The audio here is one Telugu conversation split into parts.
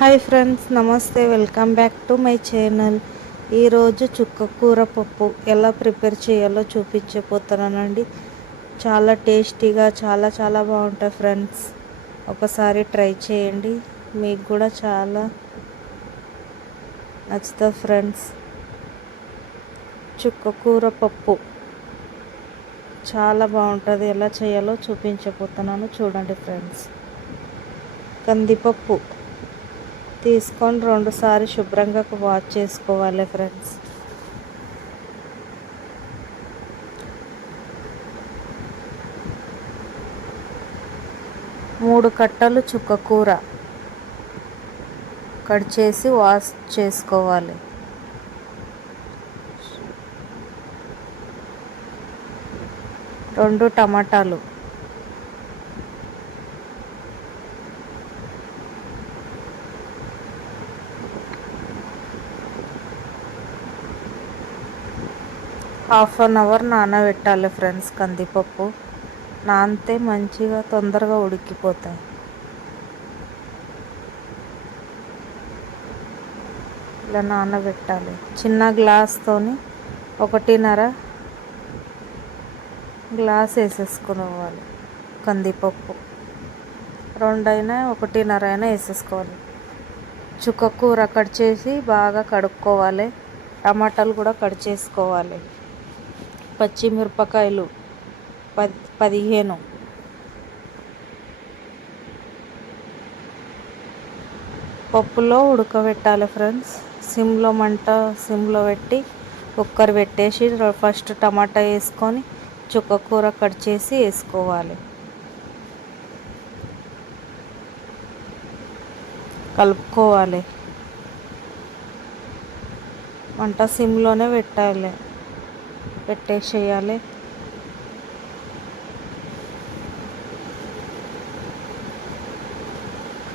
హాయ్ ఫ్రెండ్స్, నమస్తే. Welcome back to my channel. ఈరోజు చుక్కకూర పప్పు ఎలా ప్రిపేర్ చేయాలో చూపించబోతున్నానండి. చాలా టేస్టీగా చాలా చాలా బాగుంటాయి ఫ్రెండ్స్. ఒకసారి ట్రై చేయండి, మీకు కూడా చాలా నచ్చుతుంది ఫ్రెండ్స్. చుక్కకూర పప్పు చాలా బాగుంటుంది. ఎలా చేయాలో చూపించబోతున్నాను, చూడండి ఫ్రెండ్స్. కందిపప్పు తీసుకొని 2 సార్లు శుభ్రంగా వాష్ చేసుకోవాలి ఫ్రెండ్స్. మూడు కట్టలు చుక్కకూర కట్ చేసి వాష్ చేసుకోవాలి. రెండు టమాటాలు, హాఫ్ అన్ అవర్ నానబెట్టాలి ఫ్రెండ్స్. కందిపప్పు నానితే మంచిగా తొందరగా ఉడికిపోతాయి. ఇలా నానబెట్టాలి. చిన్న గ్లాస్తోని 1.5 గ్లాస్ వేసేసుకోవాలి కందిపప్పు. 2 అయినా 1.5 అయినా వేసేసుకోవాలి. చుక్కకూర కట్ చేసి బాగా కడుక్కోవాలి. టమాటాలు కూడా కట్ చేసుకోవాలి. పచ్చిమిరపకాయలు 15. పప్పులో ఉడకబెట్టాలి ఫ్రెండ్స్. సిమ్లో పెట్టి కుక్కర్ పెట్టేసి ఫస్ట్ టమాటా వేసుకొని చుక్కకూర కట్ చేసి వేసుకోవాలి. కలుపుకోవాలి. వంట సిమ్లోనే పెట్టేసేయాలి.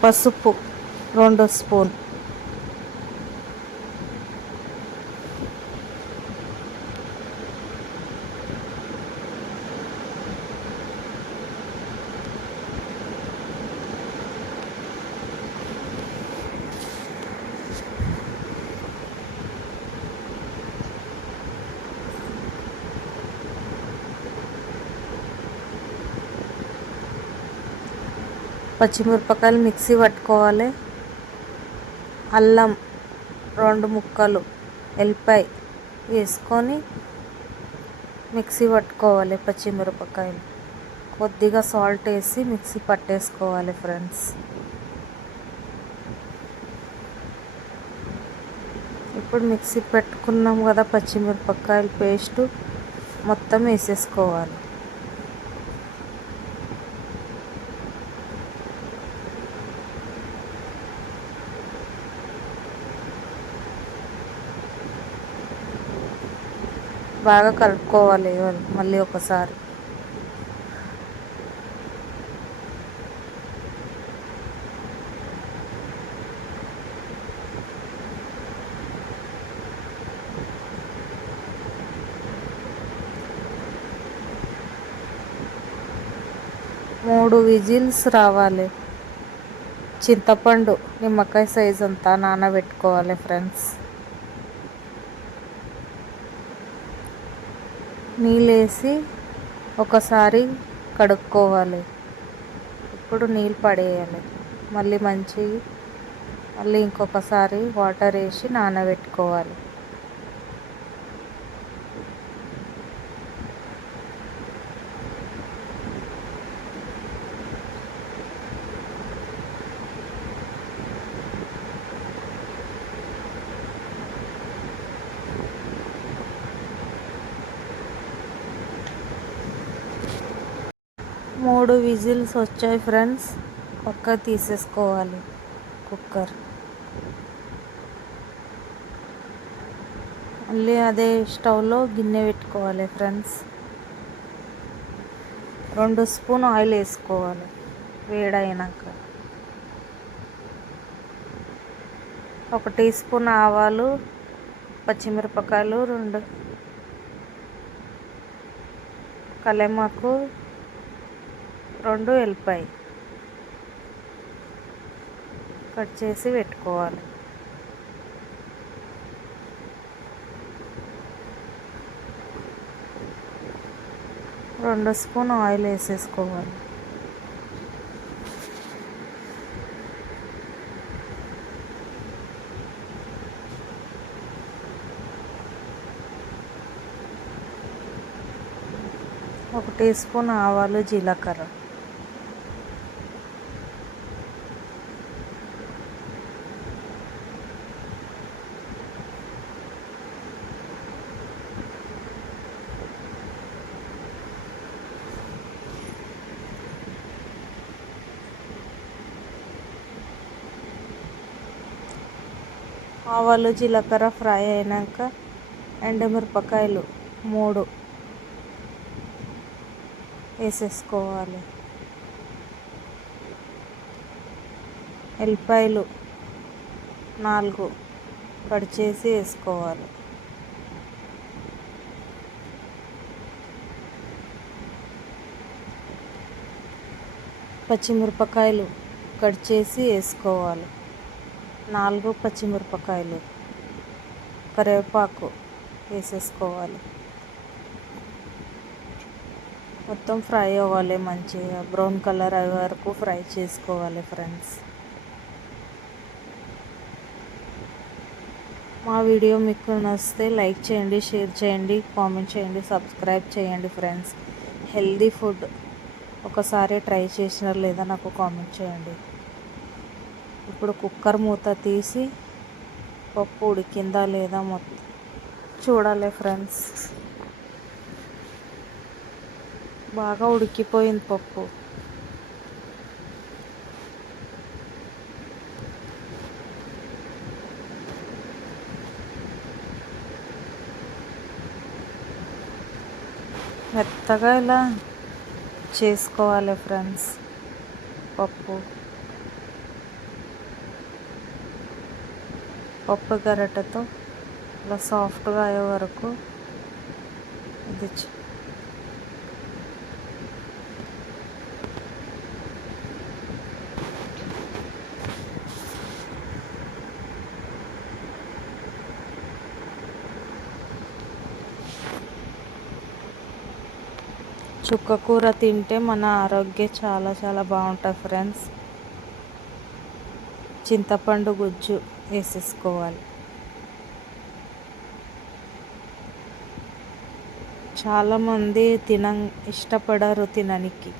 పసుపు 2 స్పూన్, పచ్చిమిరపకాయలు మిక్సీ పట్టుకోవాలి. అల్లం 2 ముక్కలు, ఎల్లిపాయ వేసుకొని మిక్సీ పట్టుకోవాలి. పచ్చిమిరపకాయలు కొద్దిగా సాల్ట్ వేసి మిక్సీ పట్టేసుకోవాలి ఫ్రెండ్స్. ఇప్పుడు మిక్సీ పెట్టుకున్నాం కదా, పచ్చిమిరపకాయల పేస్టు మొత్తం వేసేసుకోవాలి. బాగా కలుపుకోవాలి మళ్ళీ ఒకసారి. మూడు విజిల్స్ రావాలి. చింతపండు నిమ్మకాయ సైజ్ అంతా నానబెట్టుకోవాలి ఫ్రెండ్స్. నీళ్ళేసి ఒకసారి కడుక్కోవాలి. ఇప్పుడు నీళ్ళు పడేయాలి. మళ్ళీ ఇంకొకసారి వాటర్ వేసి నానబెట్టుకోవాలి. మూడు విజిల్స్ వచ్చాయి ఫ్రెండ్స్. పక్క తీసేసుకోవాలి కుక్కర్. మళ్ళీ అదే స్టవ్లో గిన్నె పెట్టుకోవాలి ఫ్రెండ్స్. 2 స్పూన్ ఆయిల్ వేసుకోవాలి. వేడైనాక 1 టీ స్పూన్ ఆవాలు, పచ్చిమిరపకాయలు 2, కలెమాకు 2 ఎల్లిపాయ, కట్ చేసి పెట్టుకోవాలి. రెండు స్పూన్ ఆయిల్ వేసేసుకోవాలి. ఒక టీ స్పూన్ ఆవాలు, జీలకర్ర, ఆవాలు జీలకర్ర ఫ్రై అయినాక ఎండుమిరపకాయలు 3 వేసేసుకోవాలి. ఎల్లిపాయలు 4 కట్ చేసి వేసుకోవాలి. పచ్చిమిరపకాయలు కట్ చేసి వేసుకోవాలి. 4 పచ్చిమిరపకాయలు, కరివేపాకు వేసేసుకోవాలి. మొత్తం ఫ్రై అవ్వాలి, మంచిగా బ్రౌన్ కలర్ అయ్యే వరకు ఫ్రై చేసుకోవాలి ఫ్రెండ్స్. మా వీడియో మీకు నచ్చితే లైక్ చేయండి, షేర్ చేయండి, కామెంట్ చేయండి, సబ్స్క్రైబ్ చేయండి ఫ్రెండ్స్. హెల్దీ ఫుడ్ ఒకసారి ట్రై చేసినారు లేదా నాకు కామెంట్ చేయండి. ఇప్పుడు కుక్కర్ మూత తీసి పప్పు ఉడికిందా లేదా మొత్తం చూడాలి ఫ్రెండ్స్. బాగా ఉడికిపోయింది పప్పు. మెత్తగా ఇలా చేసుకోవాలి ఫ్రెండ్స్ పప్పు. పప్పు గరిటెతో ఇలా సాఫ్ట్గా అయ్యే వరకు ఇది చుక్క కూర తింటే మన ఆరోగ్యం చాలా చాలా బాగుంటుంది ఫ్రెండ్స్. చింతపండు గుజ్జు వేసేసుకోవాలి. చాలామంది ఇష్టపడరు తినడానికి.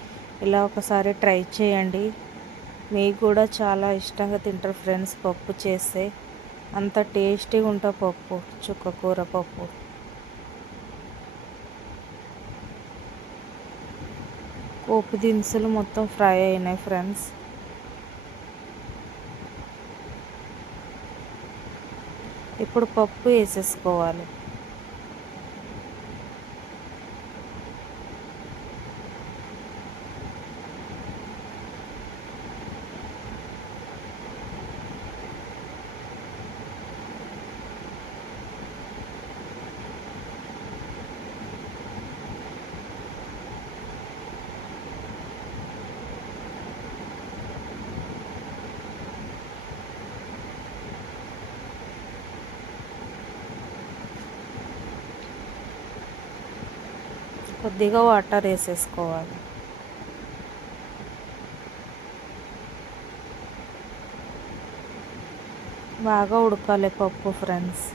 ఇలా ఒకసారి ట్రై చేయండి, మీకు కూడా చాలా ఇష్టంగా తింటారు ఫ్రెండ్స్. పప్పు చేస్తే అంత టేస్టీగా ఉంటుంది పప్పు, చుక్క కూర పప్పు. పోపు దినుసులు మొత్తం ఫ్రై అయినాయి ఫ్రెండ్స్. ఇప్పుడు పప్పు వేసేసుకోవాలి. కొద్దిగా వాటర్ వేసేసుకోవాలి. బాగా ఉడకాలి పప్పు ఫ్రెండ్స్.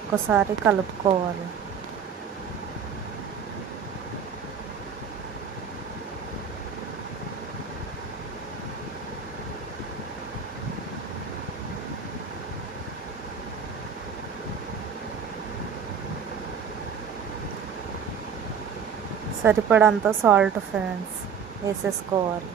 ఒక్కసారి కలుపుకోవాలి. సరిపడంత సాల్ట్ ఫ్రెండ్స్ వేసేసుకోవాలి.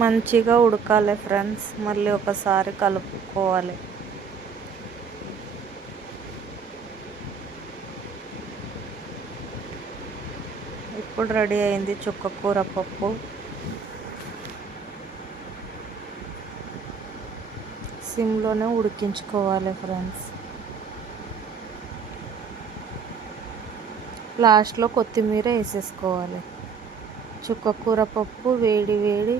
మంచిగా ఉడకాలి ఫ్రెండ్స్. మళ్ళీ ఒకసారి కలుపుకోవాలి. ఇప్పుడు రెడీ అయింది చుక్కకూర పప్పు. సిమ్లోనే ఉడికించుకోవాలి ఫ్రెండ్స్. లాస్ట్లో కొత్తిమీర వేసేసుకోవాలి. చుక్కకూర పప్పు వేడి వేడి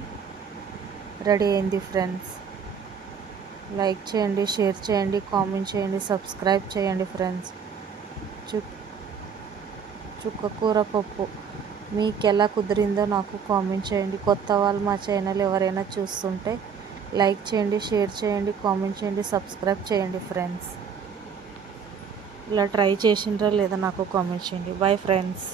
రెడీ అయింది ఫ్రెండ్స్. లైక్ చేయండి, షేర్ చేయండి, కామెంట్ చేయండి, సబ్స్క్రైబ్ చేయండి ఫ్రెండ్స్. చుక్కకూర పప్పు మీకు ఎలా కుదిరిందో నాకు కామెంట్ చేయండి. కొత్త వాళ్ళు మా ఛానల్ ఎవరైనా చూస్తుంటే లైక్ చేయండి, షేర్ చేయండి, కామెంట్ చేయండి, సబ్స్క్రైబ్ చేయండి ఫ్రెండ్స్. ఇలా ట్రై చేసిండ్రా లేదా నాకు కామెంట్ చేయండి. Bye friends.